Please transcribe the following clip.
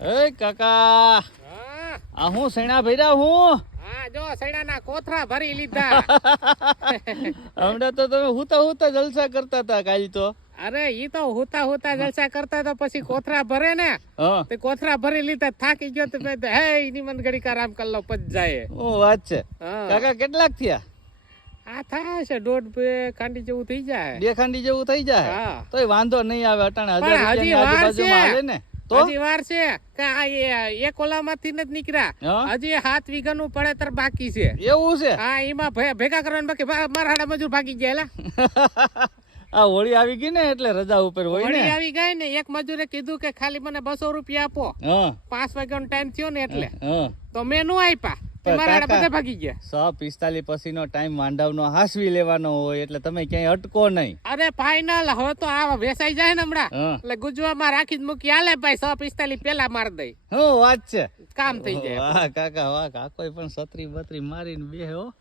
એ કાકા. આ હું સૈણા ભર્યા હું? હા જો સૈડાના કોથરા ભરી લીધા. હમણાં તો તમે હુતા હુતા જલસા કરતા હતા કાલ તો. અરે ઈ તો હુતા હુતા જલસા કરતા તો પછી કોથરા ભરે ને તે કોથરા ભરી લીધા થાકી ગયો તો મેં હે ઈની મન ઘડી આરામ કરી લો પછી જાય. ઓ વાત છે. કાકા કેટલાક થયા? આ થાય છે દોઢ બે ખાંડી જેવું થઈ જાય. બે ખાંડી જેવું થઈ જાય? હા. તોય વાંધો નહીં આવે અટાણે હજાર આજુબાજુમાં. ને. તો? હજી વાર છે કે આ એ- એક ઓલામાંથી નથી નીકળ્યા. હજી હજી વીઘા વીઘાનું પડેતર બાકી છે. એવું છે? હા એમાં ભેગા કરવાનું બાકી મારા હાડા મજૂર ભાગી ગયા આ હોળી આવી ગઈ ને એટલે રજા ઉપર હોય ને? આવી ગઈ ને એક મજૂરે કીધું કે ખાલી મને બસો રૂપિયા આપો. પાંચ વાગ્યાનો ટાઈમ થયો ને એટલે. તો મેં નો આપ્યા. મારા કાકા- ભાગી ગયા. સો પિસ્તાલીસ પછીનો ટાઈમ માંડવનો હાસવી લેવાનો હોય એટલે તમે ક્યાંય અટકો નહીં. અરે ફાઈનલ હવે તો આ વેસાઈ જાય ને હમણાં. એટલે ગુજવામાં રાખી જ મૂકી હાલે ભાઈ સો પિસ્તાલીસ પેલા માર દઈ. હું વાત છે. કામ થઈ જાય. વાહ કાકા વાહ કાકોય પણ સત્રી બત્રી મારીને બે હો.